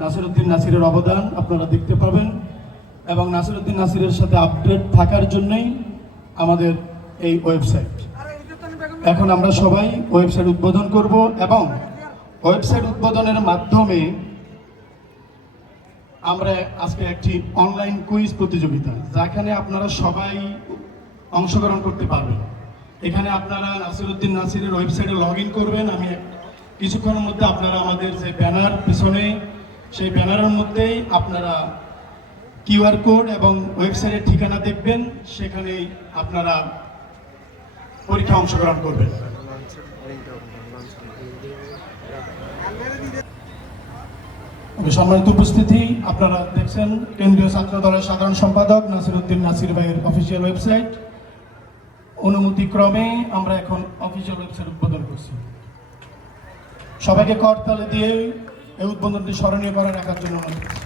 নাসিরউদ্দিন নাসিরের অবদান আপনারা দেখতে পাবেন এবং নাসিরউদ্দিন নাসিরের সাথে আপডেট থাকার জন্যই আমাদের এই ওয়েবসাইট। এখন আমরা সবাই ওয়েবসাইট উদ্বোধন করব এবং ওয়েবসাইট উদ্বোধনের মাধ্যমে আমরা আজকে একটি অনলাইন কুইজ প্রতিযোগিতা, যেখানে আপনারা সবাই অংশগ্রহণ করতে পারবেন। এখানে আপনারা নাসিরউদ্দিন নাসিরের ওয়েবসাইটে লগ ইন করবেন। আমি কিছুক্ষণের মধ্যে আপনারা আমাদের যে ব্যানার পিছনে, সেই ব্যানারের মধ্যেই আপনারা কিউআর কোড এবং ওয়েবসাইটের ঠিকানা দেখবেন, সেখানেই আপনারা পরীক্ষা অংশগ্রহণ করবেন। সম্মানিত উপস্থিতি, আপনারা দেখছেন কেন্দ্রীয় ছাত্র দলের সাধারণ সম্পাদক নাসিরউদ্দিন নাসির ভাইয়ের অফিসিয়াল ওয়েবসাইট। অনুমতিক্রমে আমরা এখন অফিসিয়াল ওয়েবসাইট উদ্বোধন করছি। সবাইকে করতালি দিয়ে এই উদ্বোধনটি স্মরণীয় করে রাখার জন্য অনুরোধ।